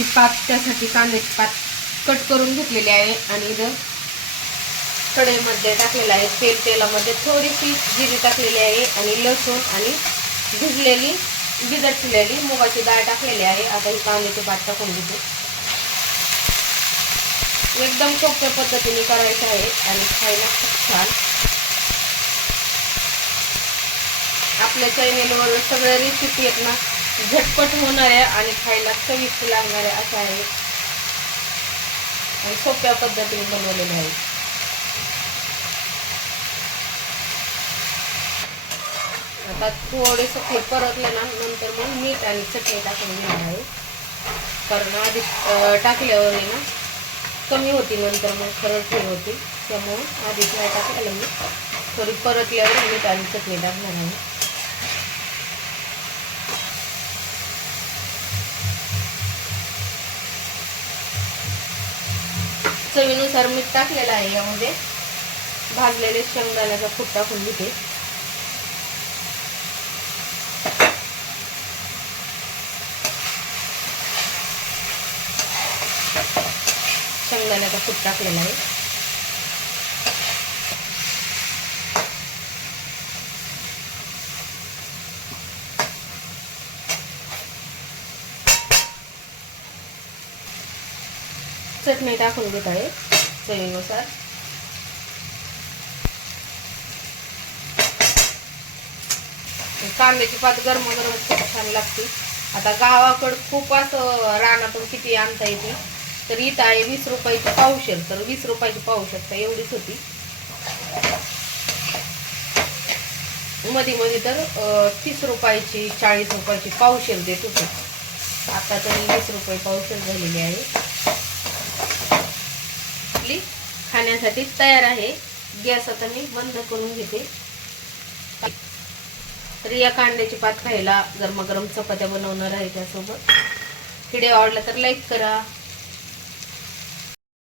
कांद्याची पात त्यासाठी कांद्याची पात कट करून घेतलेली आहे आणि इथं कढईमध्ये टाकलेलं आहे. तेल तेलामध्ये थोडीशी जिरी टाकलेली आहे आणि लसूण आणि भिजलेली भिजत ठेवलेली मुगाची डाळ टाकलेली आहे. आता ही कांद्याची पात टाकून घेतो. एकदम सोप्या पद्धतीने करायचं आहे आणि खायला खूप छान. आपल्या चॅनेलवर सगळ्या रेसिपी आहेत ना झटपट होणाऱ्या आणि खायला चविष्ट लागणाऱ्या अशा आहेत. आणि सोप्या पद्धतीने बनवलेल्या आहेत. आता थोडेस ते परतले ना नंतर मग मीठ आणि चटणी टाकून घेणार आहे. कारण आधी टाकल्यावर आहे ना कमी होती नंतर मग खरं ठेव होती. त्यामुळं आधीच नाही टाकलेलं मी. थोडी परतल्यावर मीठ आणि चटणी टाकणार आहे. चवीनुसार मीठ टाकलेलं आहे यामध्ये. भाजलेले शेंगदाण्याचा फूट टाकून घेते. शेंगदाण्याचा फूट टाकलेला आहे चटणी टाकून घेत आहे चवीनुसार. कांद्याची पात गरम गरम खूप छान लागते. आता गावाकडं खूप असं रानातून किती आणता येते. तर इथं आहे वीस रुपयाची पावशेर तर वीस रुपयाची पाहू शकता एवढीच होती. मध्ये मध्ये तर तीस रुपयाची चाळीस रुपयाची पावशेर देत होते. आता तरी वीस रुपये पावशेर झालेली आहे. आपली खाण्यासाठी तयार आहे. गॅस आता मी बंद करून घेते. तर या कांद्याची पात खायला गरमागरम चपात्या बनवणार आहे त्यासोबत. व्हिडिओ आवडला तर लाईक करा.